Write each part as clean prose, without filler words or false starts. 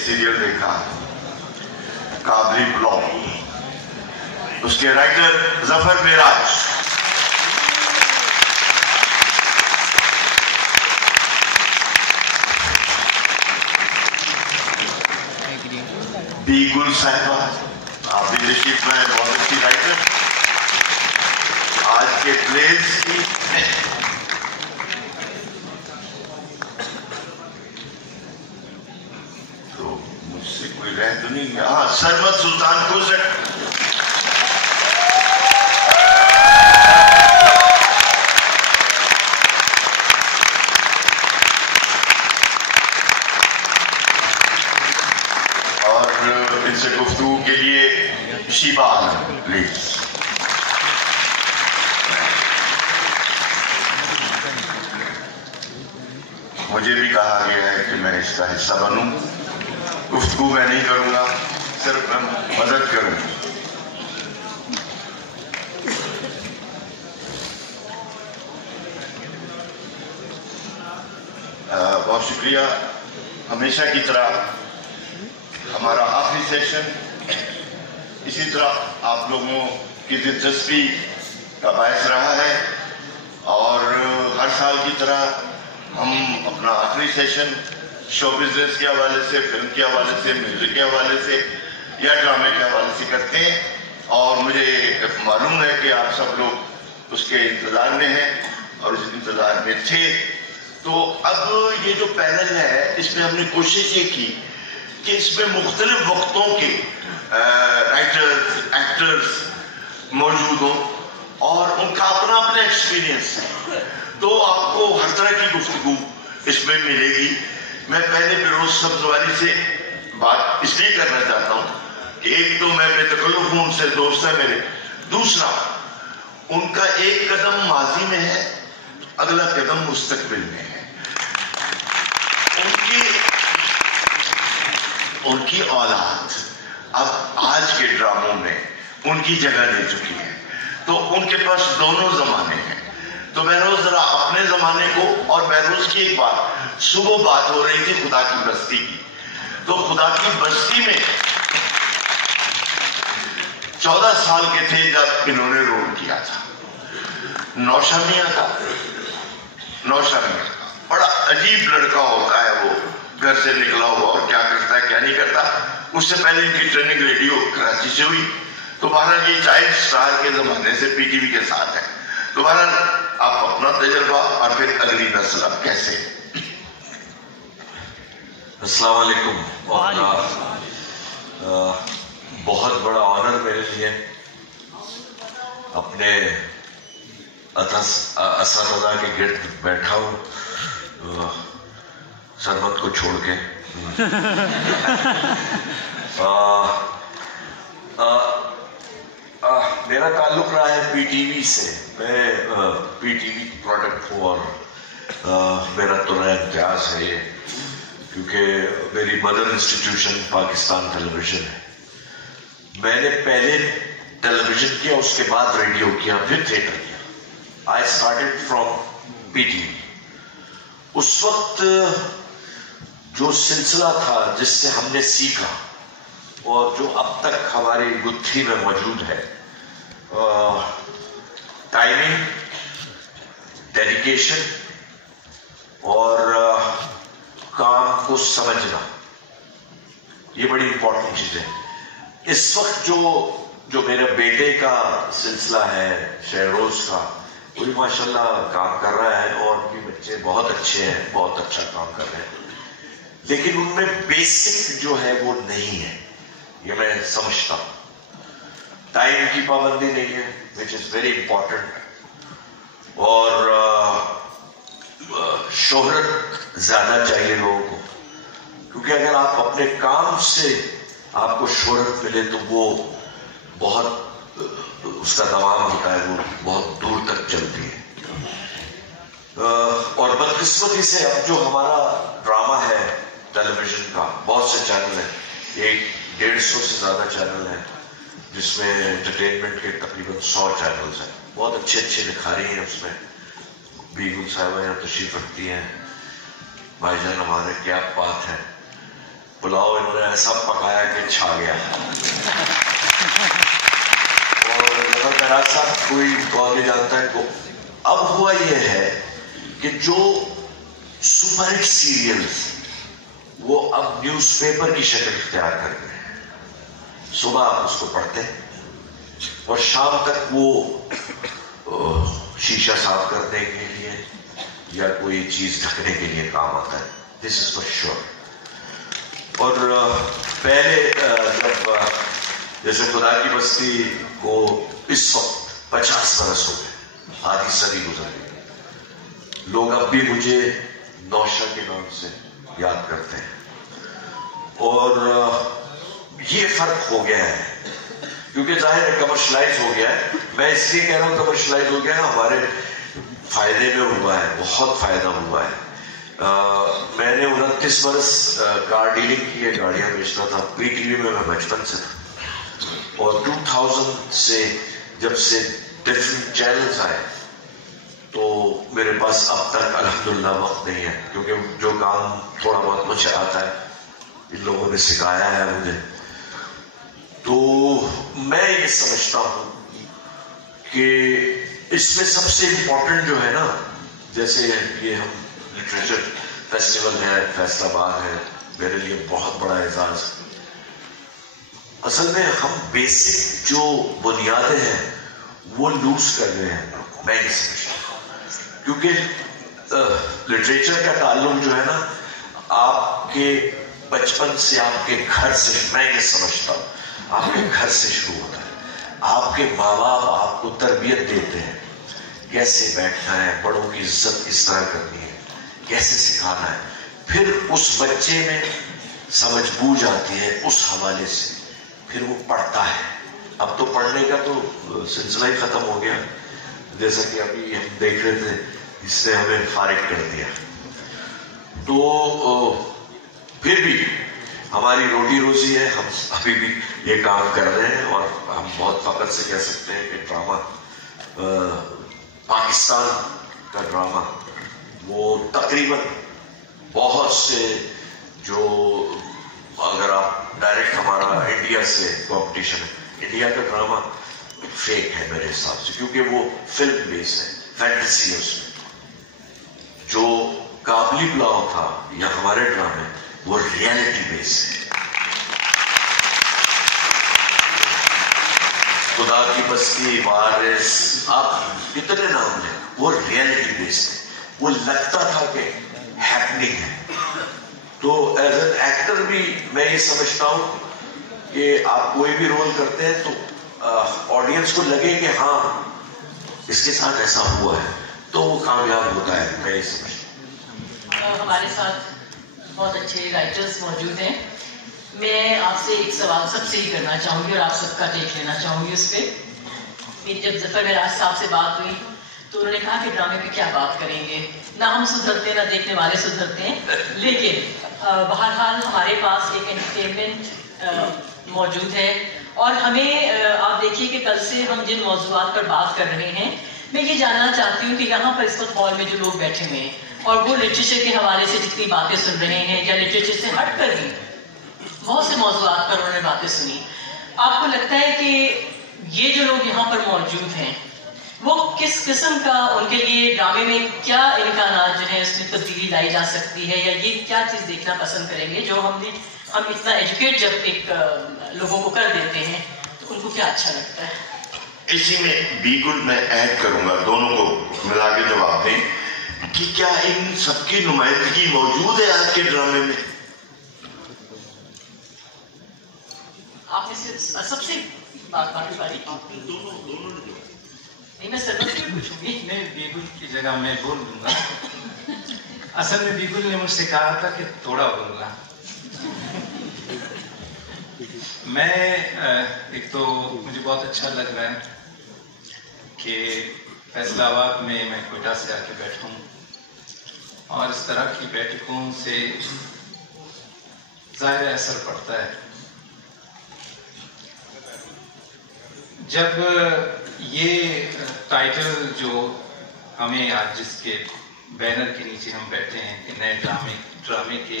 Serial देखा, काबली block, उसके writer Zafar Meraj. B गुल साहिबा, आप भी तशरीफ में, बहुत अच्छी राइटर। आज के प्लेस की तो मुझसे कोई रह तो नहीं गया। हाँ, सरमत सुल्तान कोसट, और इनसे गुफ्तगू के लिए शीबा प्लीज। मुझे भी कहा गया है कि मैं इसका हिस्सा बनूं। गुफ्तगू मैं नहीं करूंगा, सिर्फ मैं मदद करूंगा। बहुत शुक्रिया। हमेशा की तरह हमारा आखिरी सेशन इसी तरह आप लोगों की दिलचस्पी का बायस रहा है, और हर साल की तरह हम अपना आखिरी सेशन शो बिजनेस के हवाले से, फिल्म के हवाले से, म्यूजिक के हवाले से या ड्रामे के हवाले से करते हैं। और मुझे मालूम है कि आप सब लोग उसके इंतजार में हैं और उस इंतजार में थे। तो अब ये जो पैनल है, इसमें हमने कोशिश ये की कि इसमें मुख्तलिफ वक्तों के राइटर्स, एक्टर्स मौजूद हों और उनका अपना अपना एक्सपीरियंस है, तो आपको हर तरह की गुफ्तगू इसमें मिलेगी। मैं पहले फिरोज सब्जवारी से बात इसलिए करना चाहता हूँ कि एक तो मैं बेतकल्लुफ हूँ, उनसे दोस्त है मेरे, दूसरा उनका एक कदम माजी में है, अगला कदम मुस्तकबिल में है। उनकी औलाद अब आज के ड्रामों में उनकी जगह ले चुकी है, तो उनके पास दोनों जमाने हैं। तो बहरोज जरा अपने जमाने को, और बहरोज की एक बात, सुबह बात हो रही थी खुदा की बस्ती की, तो खुदा की बस्ती में 14 साल के थे जब इन्होंने रोल किया था। नौशा मियां का बड़ा अजीब लड़का होता है, वो घर से निकला हुआ और क्या करता है क्या नहीं करता। उससे पहले इनकी ट्रेनिंग रेडियो कराची से हुई। तो बहरहाल ये चाइल्ड स्टार के जमाने से पीटीवी के साथ है। तो बहरहाल आप अपना तजर्बा और फिर अगली नस्ल अब कैसे। अस्सलाम वालेकुम। बहुत बड़ा ऑनर मेरे लिए अपने असरदा के गिर्द बैठा हूँ, सरमत को छोड़ के। मेरा ताल्लुक रहा है पीटीवी से। मैं पीटीवी प्रोडक्ट हूँ और मेरा तो नया इम्तियाज है ये, क्योंकि मेरी मदर इंस्टीट्यूशन पाकिस्तान टेलीविजन है। मैंने पहले टेलीविजन किया, उसके बाद रेडियो किया, फिर थिएटर किया। I started from PTV. उस वक्त जो सिलसिला था जिससे हमने सीखा और जो अब तक हमारी गुत्थी में मौजूद है, टाइमिंग, डेडिकेशन और काम को समझना, ये बड़ी इंपॉर्टेंट चीज है। इस वक्त जो मेरे बेटे का सिलसिला है, शहरोज का, वो भी माशाल्लाह काम कर रहा है और भी बच्चे बहुत अच्छे हैं, बहुत अच्छा काम कर रहे हैं, लेकिन उनमें बेसिक जो है वो नहीं है, ये मैं समझता हूं। टाइम की पाबंदी नहीं है, विच इज वेरी इंपॉर्टेंट, और शोहरत ज्यादा चाहिए लोगों को, क्योंकि अगर आप अपने काम से आपको शोहरत मिले तो वो बहुत उसका दवाम होता है, वो बहुत दूर तक चलती है। और बदकिस्मती से अब जो हमारा ड्रामा है टेलीविजन का, बहुत से चैनल है, 150 से ज्यादा चैनल है, जिसमें एंटरटेनमेंट के तकरीबन 100 चैनल्स हैं। बहुत अच्छे अच्छे लिखारी हैं उसमें, बीगुल साहिबा यहाँ तशरीफ रखती हैं, भाईजान हमारे, क्या बात है। पुलाव इन्होंने ऐसा पकाया कि छा गया। और जफर महराज साहब कोई कौन नहीं जानता है को। अब हुआ यह है कि जो सुपरहिट सीरियल्स वो अब न्यूज़पेपर की शक्ल इख्तियार कर गए हैं। सुबह आप उसको पढ़ते हैं और शाम तक वो शीशा साफ करने के लिए या कोई चीज ढकने के लिए काम आता है। This is for sure. और पहले जब जैसे खुदा की बस्ती को इस वक्त 50 बरस हो गए, आधी सदी गुजर गई, लोग अब भी मुझे नौशा के नाम से याद करते हैं। और ये फर्क हो गया है क्योंकि जाहिर है कमर्शलाइज हो गया है। मैं इसलिए कह रहा हूं कमर्शलाइज हो गया है, हमारे फायदे में हुआ है, बहुत फायदा हुआ है। मैंने 29 बरस कार डीलिंग की है, गाड़ियां बेचता था। प्री टीवी में मैं बचपन से था और 2000 से जब से डिफरेंट चैनल्स आए तो मेरे पास अब तक अल्हम्दुलिल्लाह वक्त नहीं है, क्योंकि जो काम थोड़ा बहुत मुझे आता है इन लोगों ने सिखाया है मुझे। तो मैं ये समझता हूं कि इसमें सबसे इम्पोर्टेंट जो है ना, जैसे ये हम लिटरेचर फेस्टिवल है, फैसलाबाद है, मेरे लिए बहुत बड़ा एजाज। असल में हम बेसिक जो बुनियादें हैं वो लूज कर रहे हैं, मैं ये समझता हूं। क्योंकि लिटरेचर का ताल्लुक जो है ना आपके बचपन से, आपके घर से, मैं ये समझता हूं आपके घर से शुरू होता है। आपके माँ बाप आपको तरबियत देते हैं, कैसे बैठना है, बड़ों की इज्जत किस तरह करनी है, कैसे सिखाना है। फिर उस बच्चे में समझ बूझ आती है, उस हवाले से फिर वो पढ़ता है। अब तो पढ़ने का तो सिलसिला ही खत्म हो गया, जैसा कि अभी हम देख रहे थे, इसने हमें फारिग कर दिया। तो फिर भी हमारी रोटी रोजी है, हम अभी भी ये काम कर रहे हैं और हम बहुत फख्र से कह सकते हैं कि ड्रामा, पाकिस्तान का ड्रामा, वो तकरीबन बहुत से जो, अगर आप डायरेक्ट हमारा इंडिया से कंपटीशन है, इंडिया का ड्रामा फेक है मेरे हिसाब से, क्योंकि वो फिल्म बेस है, फैंटेसी है उसमें। जो काबली पुलाव था या हमारे ड्रामे वो रियलिटी बेस है। खुदा की बस्ती, वारिस, आप कितने नाम लें, वो रियलिटी बेस है। वो लगता था कि हैपनिंग है। तो एज एन एक्टर भी मैं ये समझता हूं कि आप कोई भी रोल करते हैं तो ऑडियंस को लगे कि हाँ इसके साथ ऐसा हुआ है, तो वो कामयाब होता है, मैं ये समझता हूं। हमारे साथ बहुत अच्छे राइटर्स मौजूद हैं। मैं आपसे एक सवाल सबसे ही करना चाहूँगी और आप सबका टेक लेना चाहूँगी उस पर। मेरी जब जफर महराज साहब से बात हुई तो उन्होंने कहा कि ड्रामे पे क्या बात करेंगे, ना हम सुधरते ना देखने वाले सुधरते हैं, लेकिन बहरहाल हमारे पास एक एंटरटेनमेंट मौजूद है। और हमें आप देखिए कि कल से हम जिन मौजूआत पर बात कर रहे हैं, मैं ये जानना चाहती हूँ कि यहाँ पर इस वक्त हॉल में जो लोग बैठे हुए हैं और वो लिटरेचर के हवाले से जितनी बातें सुन रहे हैं या लिटरेचर से हट कर भी बहुत से मौजूआत पर उन्होंने बातें सुनी, आपको लगता है कि ये जो लोग यहाँ पर मौजूद हैं वो किस किस्म का, उनके लिए ड्रामे में क्या इम्कानात जो है उसमें तब्दीली लाई जा सकती है, या ये क्या चीज़ देखना पसंद करेंगे जो हम इतना एजुकेट जब एक लोगों को कर देते हैं तो उनको क्या अच्छा लगता है? इसी में बिल्कुल मैं ऐड करूंगा, दोनों को मिला के जवाब दें कि क्या इन सबकी नुमाइंदगी मौजूद है आज के ड्रामे में? आपने सबसे बात बारी नहीं, मैं सरवत से पूछूंगी। मैं बीगुल की जगह मैं बोल दूंगा। असल में बीगुल ने मुझसे कहा था कि थोड़ा बोलना। मैं एक तो मुझे बहुत अच्छा लग रहा है कि फैसलाबाद में मैं कोयटा से आके बैठा हूँ और इस तरह की बैठकों से ज़ाहिर असर पड़ता है। जब ये टाइटल जो हमें आज जिसके बैनर के नीचे हम बैठे हैं कि नए ड्रामे के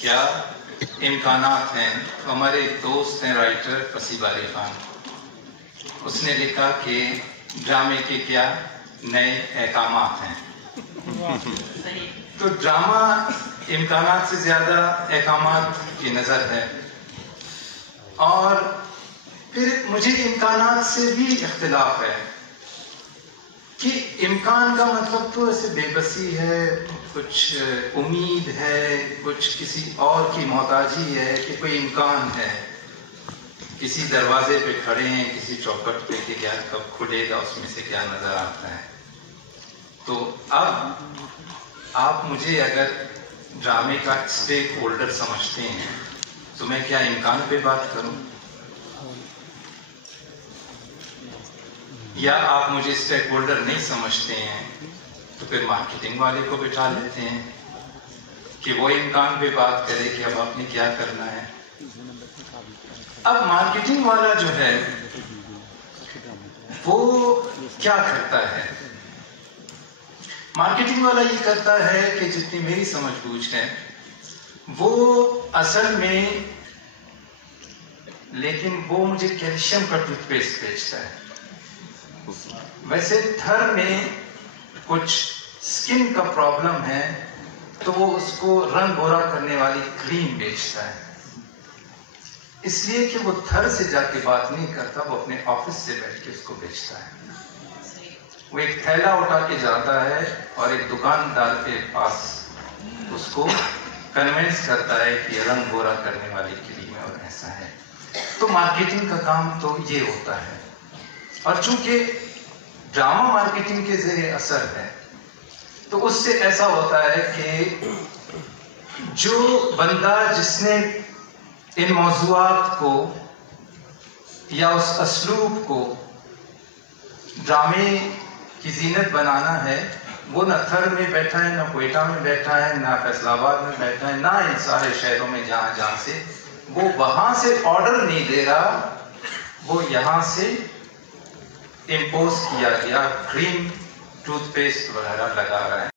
क्या इम्कानात हैं, तो हमारे एक दोस्त हैं राइटर फसीह बारी खान, उसने लिखा कि ड्रामे के क्या नए अहकामात हैं। तो ड्रामा इम्कानात से ज्यादा अहकामात की नजर है, और फिर मुझे इम्कानात से भी इख्तिलाफ है कि इम्कान का मतलब तो ऐसे बेबसी है, कुछ उम्मीद है, कुछ किसी और की मोहताजी है कि कोई इम्कान है, किसी दरवाजे पे खड़े हैं, किसी चौखट पे कि क्या कब खुलेगा, उसमें से क्या नजर आता है। तो अब आप मुझे अगर ड्रामे का स्टेक होल्डर समझते हैं तो मैं क्या इम्कान पे बात करूं, या आप मुझे स्टेक होल्डर नहीं समझते हैं तो फिर मार्केटिंग वाले को बिठा लेते हैं कि वो इम्कान पे बात करे कि अब आपने क्या करना है। अब मार्केटिंग वाला जो है वो क्या करता है? मार्केटिंग वाला ये करता है कि जितनी मेरी समझ बूझ है वो असल में, लेकिन वो मुझे कैल्शियम का टूथपेस्ट बेचता है। वैसे थर में कुछ स्किन का प्रॉब्लम है तो वो उसको रंग गोरा करने वाली क्रीम बेचता है, इसलिए कि वो थर से जाके बात नहीं करता, वो अपने ऑफिस से बैठ के उसको बेचता है। वो एक थैला उठा के जाता है और एक दुकानदार के पास उसको कन्विंस करता है कि रंग गोरा करने वाली क्रीम है और ऐसा है। तो मार्केटिंग का काम तो ये होता है, और चूंकि ड्रामा मार्केटिंग के ज़रिए असर है तो उससे ऐसा होता है कि जो बंदा जिसने इन मौज़ूआत को या उस असलूब को ड्रामे की जीनत बनाना है, वो न थर में बैठा है, न कोयटा में बैठा है, ना फैसलाबाद में बैठा है, ना इन सारे शहरों में जहाँ से वो वहाँ से ऑर्डर नहीं दे रहा, वो यहाँ से इम्पोज किया गया क्रीम टूथपेस्ट वगैरह लगा रहा है।